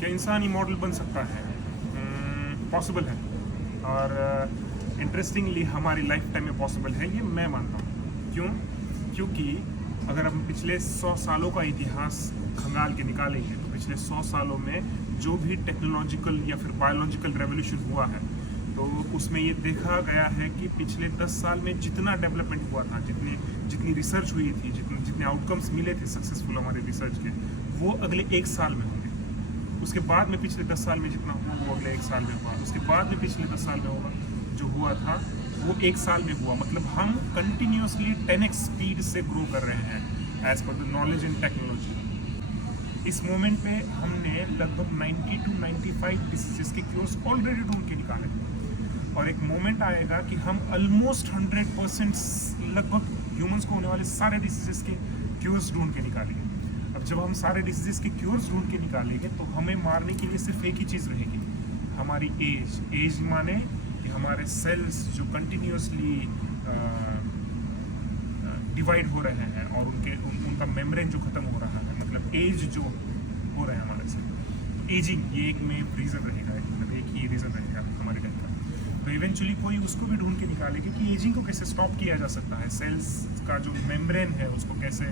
क्या इंसान इमॉर्टल बन सकता है? पॉसिबल है, और इंटरेस्टिंगली हमारी लाइफ टाइम में पॉसिबल है, ये मैं मानता हूँ। क्यों? क्योंकि अगर हम पिछले 100 सालों का इतिहास खंगाल के निकालेंगे तो पिछले 100 सालों में जो भी टेक्नोलॉजिकल या फिर बायोलॉजिकल रेवोल्यूशन हुआ है, तो उसमें ये देखा गया है कि पिछले 10 साल में जितना डेवलपमेंट हुआ था, जितनी रिसर्च हुई थी, जितने आउटकम्स मिले थे सक्सेसफुल हमारे रिसर्च के, वो अगले 1 साल में होंगे। उसके बाद में पिछले 10 साल में जितना हुआ वो अगले 1 साल में हुआ, उसके बाद में पिछले 10 साल में होगा, जो हुआ था वो 1 साल में हुआ। मतलब हम कंटिन्यूसली 10x स्पीड से ग्रो कर रहे हैं एज पर द नॉलेज एंड टेक्नोलॉजी। इस मोमेंट पे हमने लगभग 90 to 95 डिसीजेस के क्योर्स ऑलरेडी ढूंढ के निकाले, और एक मोमेंट आएगा कि हम ऑलमोस्ट 100% लगभग ह्यूमंस को होने वाले सारे डिसीजेस के क्योर्स ढूंढ के निकालेंगे। अब जब हम सारे डिसीजेस के क्योर्स ढूंढ के निकालेंगे तो हमें मारने के लिए सिर्फ एक ही चीज़ रहेगी, हमारी एज माने कि हमारे सेल्स जो कंटिन्यूसली डिवाइड हो रहे हैं और उनका मेम्ब्रेन जो ख़त्म हो रहा है, मतलब एज जो हो रहा है हमारे से, तो एजिंग ये एक में रीज़न रहेगा, मतलब एक ही रीज़न रहेगा हमारे टाइम का। तो इवेंचुअली कोई उसको भी ढूंढ के निकालेगा कि एजिंग को कैसे स्टॉप किया जा सकता है, सेल्स का जो मेम्ब्रेन है उसको कैसे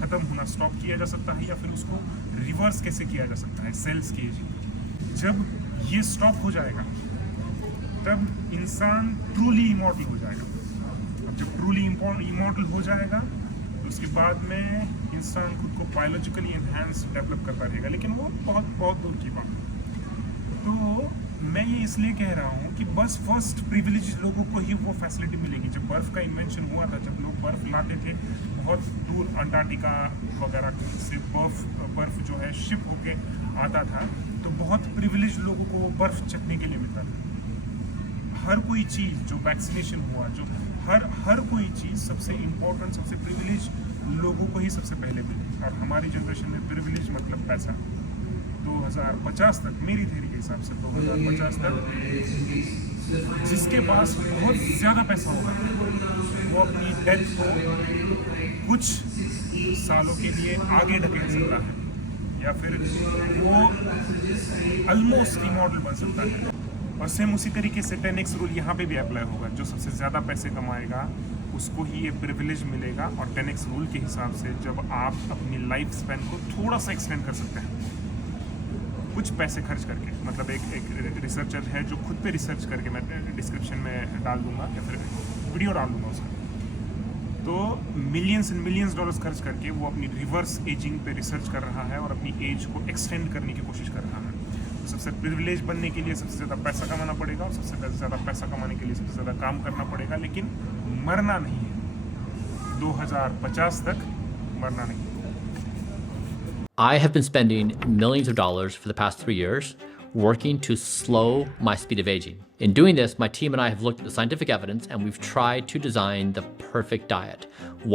ख़त्म होना स्टॉप किया जा सकता है, या फिर उसको रिवर्स कैसे किया जा सकता है सेल्स की एजिंग। जब ये स्टॉप हो जाएगा तब इंसान ट्रूली इमॉर्टल हो जाएगा। अब जब ट्रूली इमॉर्टल हो जाएगा तो उसके बाद में इंसान खुद को बायोलॉजिकली एनहांस डेवलप करता रहेगा, लेकिन वो बहुत दूर की बात है। तो मैं ये इसलिए कह रहा हूँ कि बस फर्स्ट प्रिविलेज लोगों को ही वो फैसिलिटी मिलेगी। जब बर्फ़ का इन्वेंशन हुआ था, जब लोग बर्फ़ लाते थे बहुत दूर अंटार्कटिका वगैरह से, बर्फ़ जो है शिप होके आता था, तो बहुत प्रिविलेज लोगों को बर्फ़ चखने के लिए मिलता था। हर कोई चीज़ जो वैक्सीनेशन हुआ, जो हर कोई चीज़ सबसे इम्पोर्टेंट, सबसे प्रिविलेज लोगों को ही सबसे पहले मिली। और हमारी जनरेशन में प्रिविलेज मतलब पैसा। 2050 तक, मेरी थ्योरी के हिसाब से 2050 तक जिसके पास बहुत ज़्यादा पैसा होगा वो अपनी डेथ को कुछ सालों के लिए आगे ढकेल सकता है, या फिर वो ऑलमोस्ट इमॉर्टल बन सकता है। और सेम उसी तरीके से 10x रूल यहाँ पे भी अप्लाई होगा। जो सबसे ज़्यादा पैसे कमाएगा उसको ही ये प्रिविलेज मिलेगा, और 10x रूल के हिसाब से जब आप अपनी लाइफ स्पैन को थोड़ा सा एक्सटेंड कर सकते हैं कुछ पैसे खर्च करके, मतलब एक रिसर्चर है जो खुद पे रिसर्च करके, मैं डिस्क्रिप्शन में डाल दूंगा या फिर वीडियो डाल दूंगा उसका, तो मिलियंस एंड मिलियंस डॉलर्स खर्च करके वो अपनी रिवर्स एजिंग पे रिसर्च कर रहा है और अपनी एज को एक्सटेंड करने की कोशिश कर रहा है। तो सबसे प्रिविलेज बनने के लिए सबसे ज़्यादा पैसा कमाना पड़ेगा, और सबसे ज़्यादा पैसा कमाने के लिए सबसे ज़्यादा काम करना पड़ेगा, लेकिन मरना नहीं है। 2050 तक मरना नहीं। I have been spending millions of dollars for the past 3 years working to slow my speed of aging. In doing this, my team and I have looked at the scientific evidence and we've tried to design the perfect diet.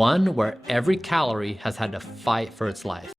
One where every calorie has had to fight for its life.